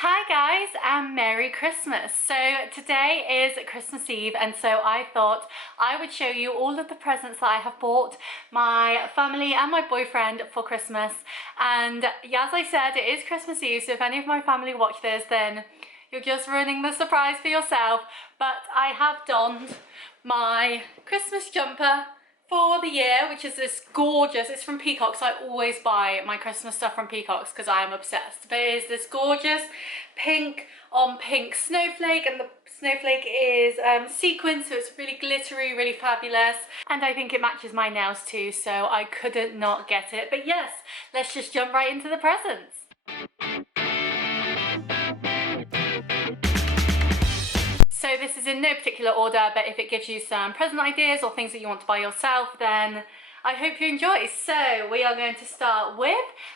Hi guys, and Merry Christmas. So today is Christmas Eve, and so I thought I would show you all of the presents that I have bought my family and my boyfriend for Christmas. And yeah, as I said, it is Christmas Eve, so if any of my family watch this, then you're just ruining the surprise for yourself. But I have donned my Christmas jumper for the year, which is this gorgeous, it's from Peacocks. I always buy my Christmas stuff from Peacocks because I am obsessed. But it is this gorgeous pink on pink snowflake, and the snowflake is sequined, so it's really glittery, really fabulous. And I think it matches my nails too, so I couldn't not get it. But yes, let's just jump right into the presents. So this is in no particular order, but if it gives you some present ideas or things that you want to buy yourself, then I hope you enjoy. So we are going to start with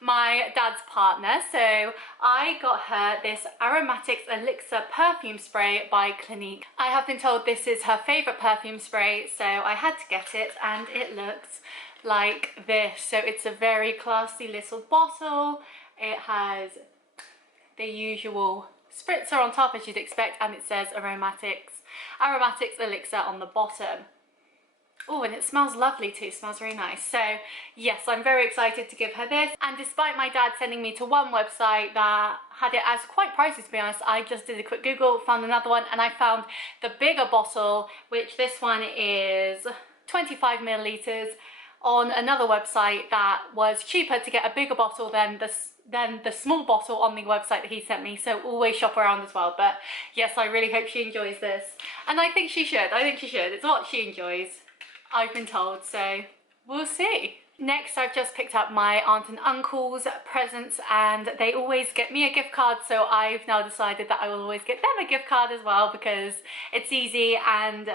my dad's partner. So I got her this Aromatics Elixir perfume spray by Clinique. I have been told this is her favourite perfume spray, so I had to get it, and it looks like this. So it's a very classy little bottle. It has the usual spritzer on top, as you'd expect, and it says Aromatics Elixir on the bottom. Oh, and it smells lovely too, smells really nice. So yes, I'm very excited to give her this, and despite my dad sending me to one website that had it as quite pricey, to be honest, I just did a quick Google, found another one, and I found the bigger bottle, which this one is 25 millilitres, on another website that was cheaper to get a bigger bottle than the small bottle on the website that he sent me. So always shop around as well. But yes, I really hope she enjoys this, and I think she should. It's what she enjoys, I've been told, so we'll see. Next, I've just picked up my aunt and uncle's presents, and they always get me a gift card, so I've now decided that I will always get them a gift card as well because it's easy. And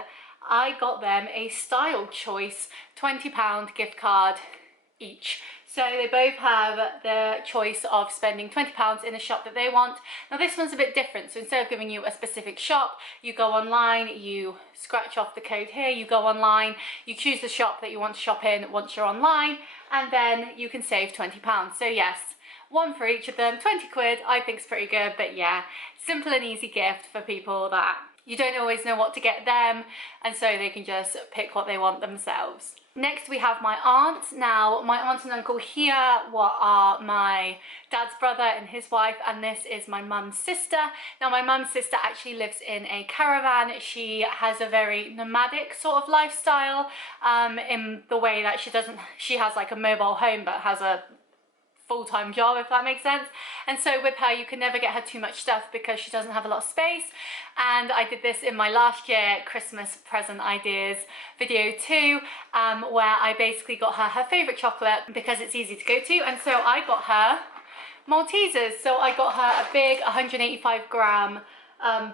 I got them a Style Choice £20 gift card each. So they both have the choice of spending £20 in a shop that they want. Now this one's a bit different, so instead of giving you a specific shop, you go online, you scratch off the code here, you go online, you choose the shop that you want to shop in once you're online, and then you can save £20. So yes, one for each of them, 20 quid, I think is pretty good. But yeah, simple and easy gift for people that you don't always know what to get them, and so they can just pick what they want themselves. Next we have my aunt. Now my aunt and uncle here are my dad's brother and his wife, and this is my mum's sister. Now my mum's sister actually lives in a caravan. She has a very nomadic sort of lifestyle, in the way that she has like a mobile home but has a full-time job, if that makes sense. And so with her, you can never get her too much stuff because she doesn't have a lot of space. And I did this in my last year Christmas present ideas video too, where I basically got her favourite chocolate because it's easy to go to. And so I got her Maltesers. So I got her a big 185 gram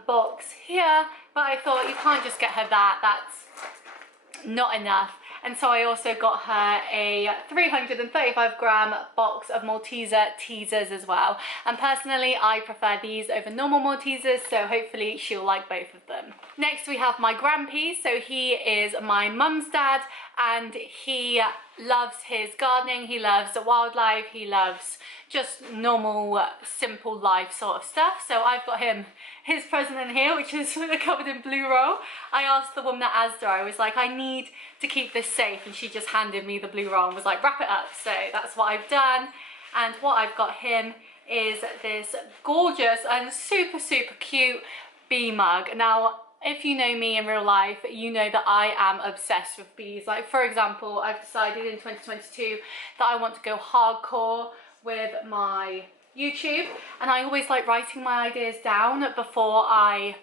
box here, but I thought you can't just get her that, that's not enough. And so I also got her a 335 gram box of Malteser teasers as well. And personally, I prefer these over normal Maltesers, so hopefully she'll like both of them. Next we have my grandpa. So he is my mum's dad, and he loves his gardening, he loves the wildlife, he loves just normal, simple life sort of stuff. So I've got him his present in here, which is covered in blue roll. I asked the woman at Asda, I was like, I need to keep this safe, and she just handed me the blue roll and was like, wrap it up. So that's what I've done. And what I've got him is this gorgeous and super cute bee mug. Now if you know me in real life, you know that I am obsessed with bees. Like for example, I've decided in 2022 that I want to go hardcore with my YouTube, and I always like writing my ideas down before I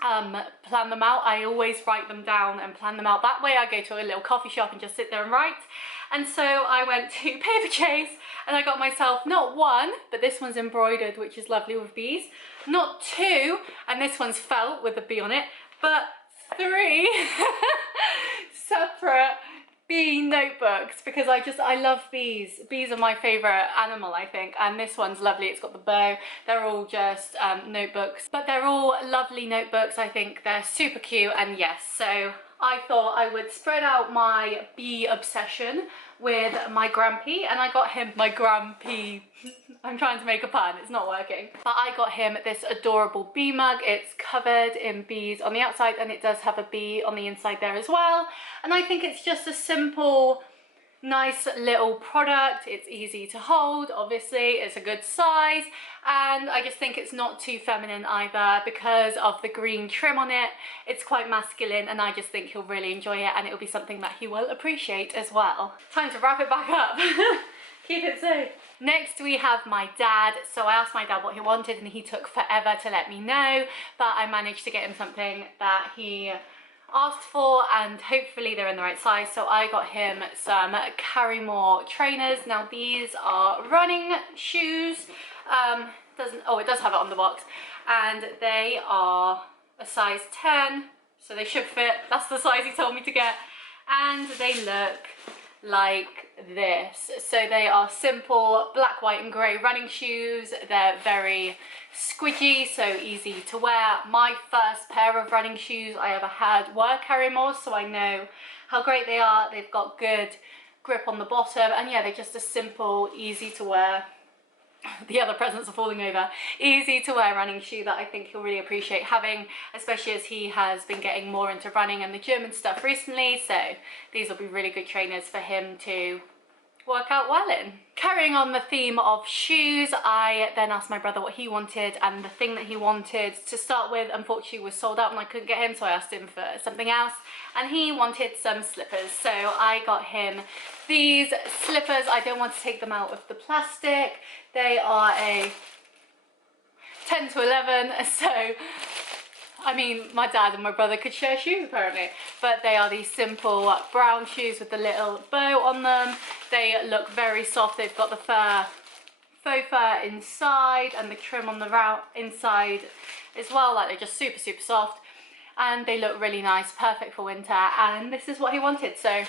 plan them out. I always write them down and plan them out. That way I go to a little coffee shop and just sit there and write. And so I went to Paper Chase and I got myself not one, but this one's embroidered, which is lovely with bees, not two, and this one's felt with a bee on it, but three separate bee notebooks, because I love bees. Bees are my favorite animal, I think, and this one's lovely. It's got the bow. They're all just notebooks, but they're all lovely notebooks. I think they're super cute, and yes, so I thought I would spread out my bee obsession with my Grampy, and I got him my Grampy. I'm trying to make a pun, it's not working. But I got him this adorable bee mug. It's covered in bees on the outside and it does have a bee on the inside there as well. And I think it's just a simple, nice little product. It's easy to hold, obviously, it's a good size, and I just think it's not too feminine either because of the green trim on it. It's quite masculine and I just think he'll really enjoy it, and it'll be something that he will appreciate as well. Time to wrap it back up. Keep it safe. Next we have my dad. So I asked my dad what he wanted and he took forever to let me know, but I managed to get him something that he asked for, and hopefully they're in the right size. So I got him some Carrymore trainers. Now these are running shoes. It does have it on the box, and they are a size 10, so they should fit. That's the size he told me to get, and they look like this. So they are simple black, white and grey running shoes. They're very squidgy, so easy to wear. My first pair of running shoes I ever had were Carrymore, so I know how great they are. They've got good grip on the bottom, and yeah, they're just a simple, easy to wear, the other presents are falling over, easy to wear running shoe that I think he'll really appreciate having, especially as he has been getting more into running and the gym and stuff recently. So these will be really good trainers for him to work out well in. Carrying on the theme of shoes, I then asked my brother what he wanted, and the thing that he wanted to start with unfortunately was sold out and I couldn't get him, so I asked him for something else, and he wanted some slippers. So I got him these slippers. I don't want to take them out of the plastic. They are a 10 to 11, so I mean, my dad and my brother could share shoes apparently, but they are these simple brown shoes with the little bow on them. They look very soft. They've got the faux fur inside and the trim on the inside as well. Like, they're just super, super soft, and they look really nice, perfect for winter, and this is what he wanted, so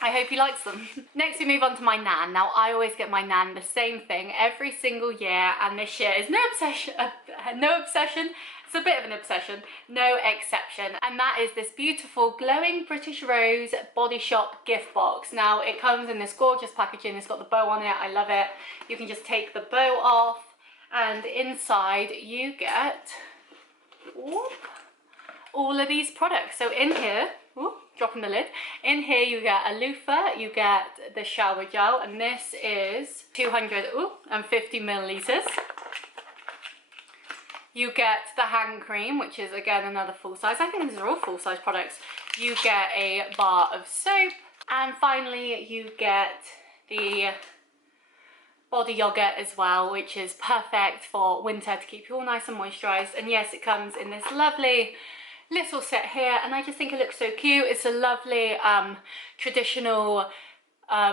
I hope he likes them. Next we move on to my nan. Now I always get my nan the same thing every single year, and this year is no obsession. It's a bit of an obsession, no exception, and that is this beautiful glowing British Rose Body Shop gift box. Now it comes in this gorgeous packaging. It's got the bow on it. I love it. You can just take the bow off, and inside you get all of these products. So in here, dropping the lid, in here you get a loofah, you get the shower gel, and this is 250 milliliters. You get the hand cream, which is again another full size. I think these are all full size products. You get a bar of soap, and finally you get the body yogurt as well, which is perfect for winter to keep you all nice and moisturized. And yes, it comes in this lovely little set here, and I just think it looks so cute. It's a lovely traditional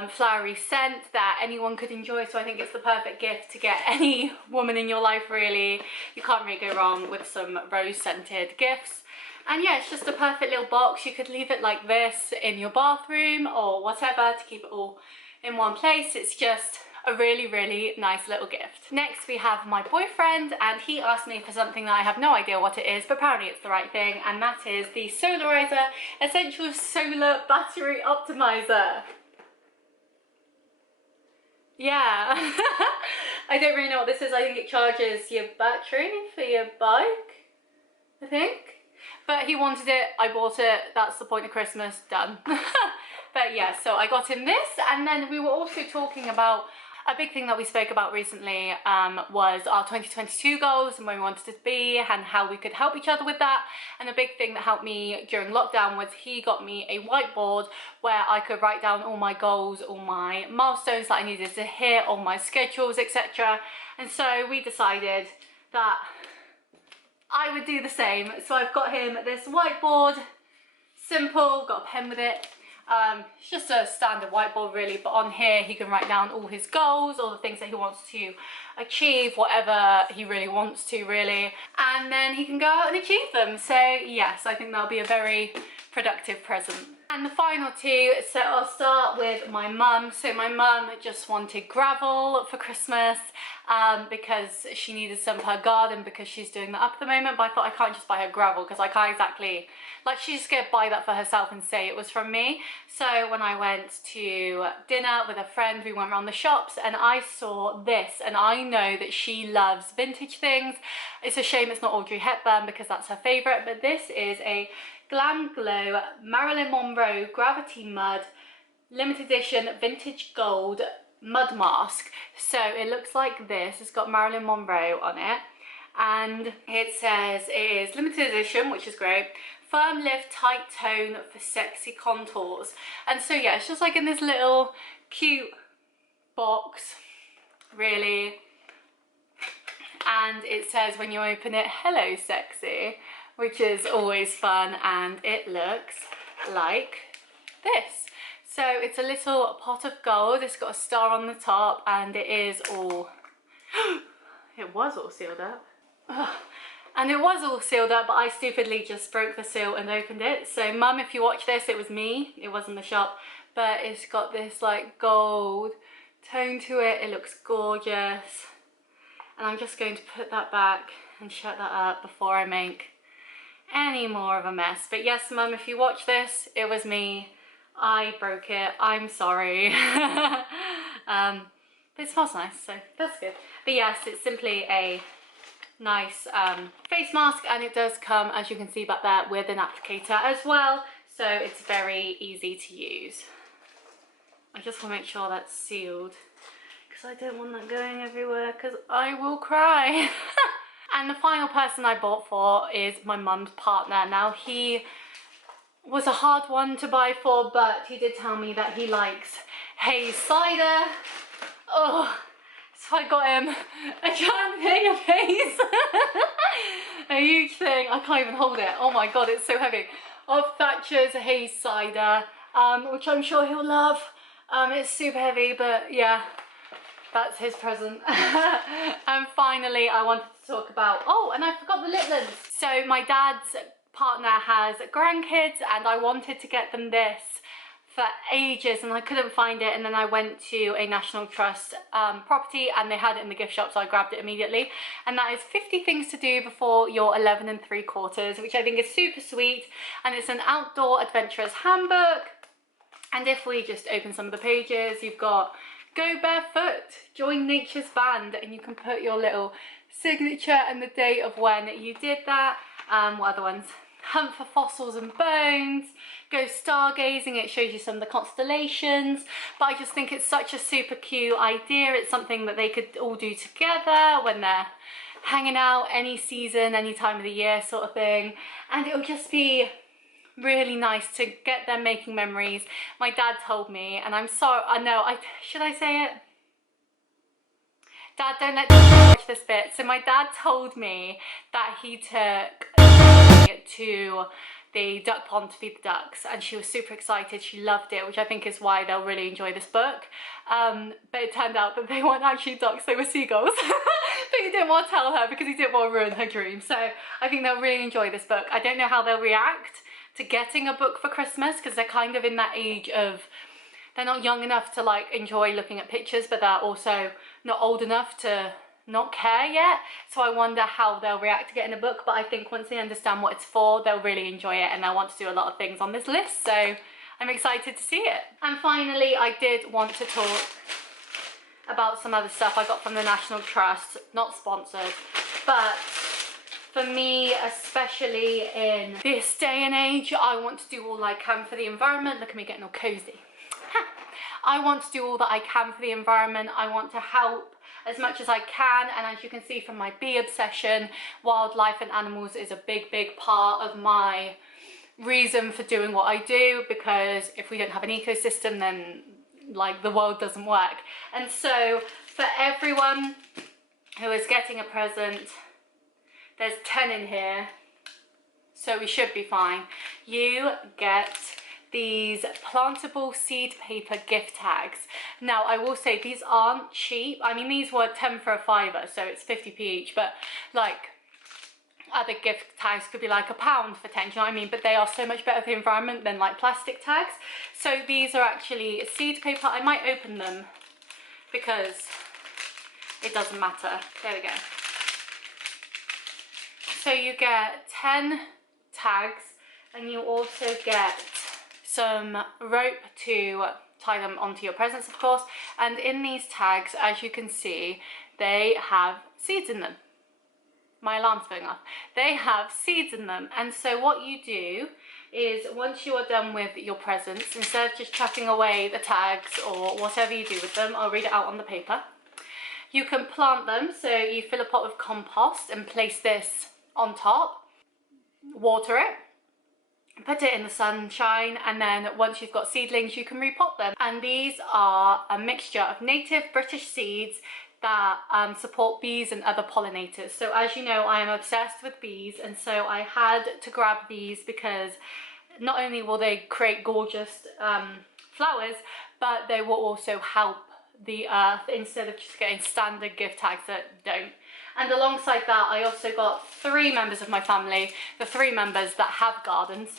flowery scent that anyone could enjoy, so I think it's the perfect gift to get any woman in your life, really. You can't really go wrong with some rose scented gifts. And yeah, it's just a perfect little box. You could leave it like this in your bathroom or whatever to keep it all in one place. It's just a really, really nice little gift. Next we have my boyfriend, and he asked me for something that I have no idea what it is, but apparently it's the right thing, and that is the Solarizer Essential Solar Battery Optimizer. Yeah. I don't really know what this is. I think it charges your battery for your bike, I think. But he wanted it, I bought it, that's the point of Christmas, done. But yeah, so I got him this, and then we were also talking about a big thing that we spoke about recently was our 2022 goals and where we wanted to be and how we could help each other with that. And a big thing that helped me during lockdown was he got me a whiteboard where I could write down all my goals, all my milestones that I needed to hit, all my schedules, etc. And so we decided that I would do the same. So I've got him this whiteboard, simple, got a pen with it. It's just a standard whiteboard really, but on here he can write down all his goals, all the things that he wants to achieve, whatever he really wants to really, and then he can go out and achieve them. So yes, I think that'll be a very productive present. And the final two, so I'll start with my mum. So my mum just wanted gravel for Christmas because she needed some for her garden because she's doing that up at the moment, but I thought I can't just buy her gravel because I can't exactly, like, she's just gonna buy that for herself and say it was from me. So when I went to dinner with a friend, we went around the shops and I saw this, and I know that she loves vintage things. It's a shame it's not Audrey Hepburn because that's her favourite, but this is a Glam Glow Marilyn Monroe Gravity Mud limited edition vintage gold mud mask. So it looks like this. It's got Marilyn Monroe on it, and it says it is limited edition, which is great. Firm lift, tight tone for sexy contours. And so yeah, it's just like in this little cute box, really. And it says when you open it, hello sexy, which is always fun, and it looks like this. So it's a little pot of gold, it's got a star on the top, and it is all, it was all sealed up. Ugh. And it was all sealed up, but I stupidly just broke the seal and opened it. So mum, if you watch this, it was me, it was in the shop, but it's got this like gold tone to it, it looks gorgeous. And I'm just going to put that back and shut that up before I make any more of a mess. But yes, mum, if you watch this, it was me. I broke it. I'm sorry. But it smells nice, so that's good. But yes, it's simply a nice face mask, and it does come, as you can see back there, with an applicator as well. So it's very easy to use. I just want to make sure that's sealed because I don't want that going everywhere because I will cry. And the final person I bought for is my mum's partner. Now, he was a hard one to buy for, but he did tell me that he likes haze cider. Oh, so I got him a giant thing of haze. A huge thing. I can't even hold it. Oh my god, it's so heavy. Of Thatcher's haze cider, which I'm sure he'll love. It's super heavy, but yeah. That's his present. And finally, I wanted to talk about, oh, and I forgot the Litlands. So my dad's partner has grandkids, and I wanted to get them this for ages, and I couldn't find it. And then I went to a National Trust property, and they had it in the gift shop, so I grabbed it immediately. And that is 50 things to do before you're 11 3/4, which I think is super sweet. And it's an outdoor adventurous handbook. And if we just open some of the pages, you've got go barefoot, join nature's band, and you can put your little signature and the date of when you did that. What other ones? Hunt for fossils and bones, go stargazing, it shows you some of the constellations. But I just think it's such a super cute idea. It's something that they could all do together when they're hanging out, any season, any time of the year sort of thing. And it'll just be really nice to get them making memories. My dad told me, and I'm sorry, I know, should I say it? Dad, don't let me watch this bit. So my dad told me that he took to the duck pond to feed the ducks, and she was super excited. She loved it, which I think is why they'll really enjoy this book. But it turned out that they weren't actually ducks, they were seagulls. But he didn't want to tell her because he didn't want to ruin her dream. So I think they'll really enjoy this book. I don't know how they'll react to getting a book for Christmas because they're kind of in that age of, they're not young enough to like enjoy looking at pictures, but they're also not old enough to not care yet. So I wonder how they'll react to getting a book, but I think once they understand what it's for, they'll really enjoy it, and they'll want to do a lot of things on this list. So I'm excited to see it. And finally, I did want to talk about some other stuff I got from the National Trust, not sponsored, but for me, especially in this day and age, I want to do all I can for the environment. Look at me getting all cozy. I want to do all that I can for the environment. I want to help as much as I can, and as you can see from my bee obsession, wildlife and animals is a big, big part of my reason for doing what I do, because if we don't have an ecosystem, then like the world doesn't work. And so for everyone who is getting a present, there's 10 in here, so we should be fine. You get these plantable seed paper gift tags. Now I will say these aren't cheap. I mean, these were 10 for a fiver, so it's 50p each, but like other gift tags could be like £1 for 10, do you know what I mean? But they are so much better for the environment than like plastic tags. So these are actually seed paper. I might open them because it doesn't matter. There we go. So you get 10 tags, and you also get some rope to tie them onto your presents, of course. And in these tags, as you can see, they have seeds in them. My alarm's going off. They have seeds in them, and so what you do is, once you are done with your presents, instead of just chucking away the tags or whatever you do with them, I'll read it out on the paper, you can plant them. So you fill a pot with compost and place this on top, water it, put it in the sunshine, and then once you've got seedlings, you can repot them. And these are a mixture of native British seeds that support bees and other pollinators. So as you know, I am obsessed with bees, and so I had to grab these because not only will they create gorgeous flowers, but they will also help the earth instead of just getting standard gift tags that don't. And alongside that, I also got 3 members of my family, the 3 members that have gardens.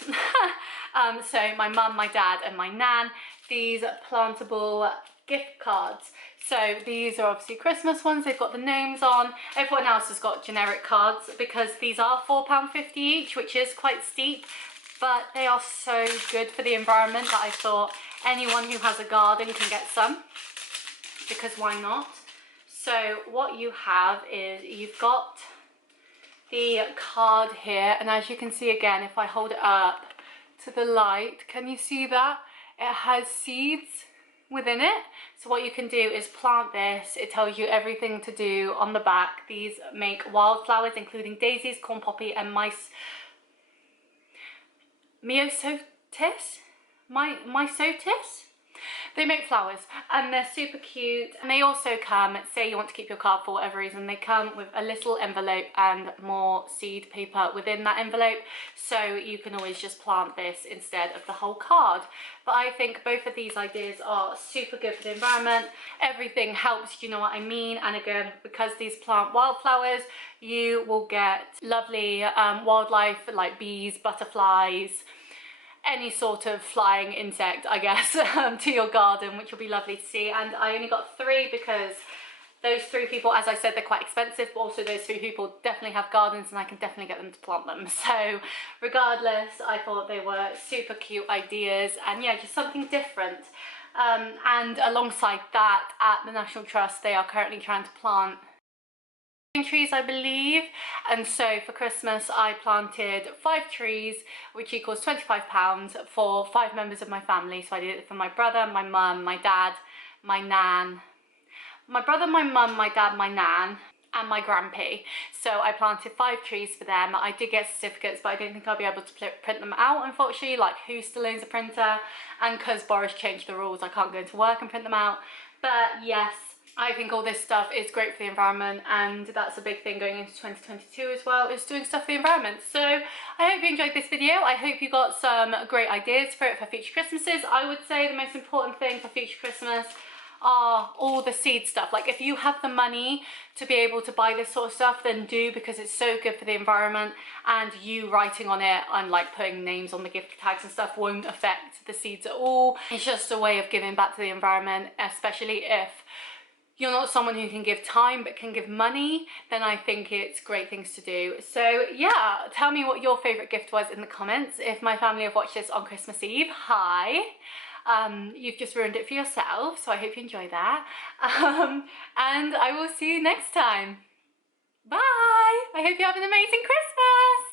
So my mum, my dad and my nan, these plantable gift cards. So these are obviously Christmas ones, they've got the names on. Everyone else has got generic cards because these are £4.50 each, which is quite steep, but they are so good for the environment that I thought anyone who has a garden can get some, because why not? So what you have is, you've got the card here, and as you can see again, if I hold it up to the light, can you see that? It has seeds within it. So what you can do is plant this. It tells you everything to do on the back. These make wildflowers, including daisies, corn poppy and myosotis? They make flowers, and they're super cute. And they also come, say you want to keep your card for whatever reason, they come with a little envelope and more seed paper within that envelope, so you can always just plant this instead of the whole card. But I think both of these ideas are super good for the environment. Everything helps, you know what I mean? And again, because these plant wildflowers, you will get lovely wildlife like bees, butterflies, any sort of flying insect, I guess, to your garden, which will be lovely to see. And I only got 3 because those 3 people, as I said, they're quite expensive, but also those 3 people definitely have gardens and I can definitely get them to plant them. So regardless, I thought they were super cute ideas, and yeah, just something different. And alongside that, at the National Trust, they are currently trying to plant trees, I believe, and so for Christmas I planted 5 trees, which equals £25 for 5 members of my family. So I did it for my brother, my mum, my dad, my nan, my brother, my mum, my dad, my nan and my grandpa. So I planted 5 trees for them. I did get certificates, but I don't think I'll be able to print them out, unfortunately, like who still owns a printer, and because Boris changed the rules I can't go into work and print them out. But yes, I think all this stuff is great for the environment, and that's a big thing going into 2022 as well, is doing stuff for the environment. So I hope you enjoyed this video. I hope you got some great ideas for it for future Christmases. I would say the most important thing for future Christmas are all the seed stuff. Like, if you have the money to be able to buy this sort of stuff, then do, because it's so good for the environment, and you writing on it and like putting names on the gift tags and stuff won't affect the seeds at all. It's just a way of giving back to the environment, especially if you're not someone who can give time but can give money, then I think it's great things to do. So yeah, tell me what your favourite gift was in the comments. If my family have watched this on Christmas Eve, hi. You've just ruined it for yourself, so I hope you enjoy that. And I will see you next time. Bye! I hope you have an amazing Christmas!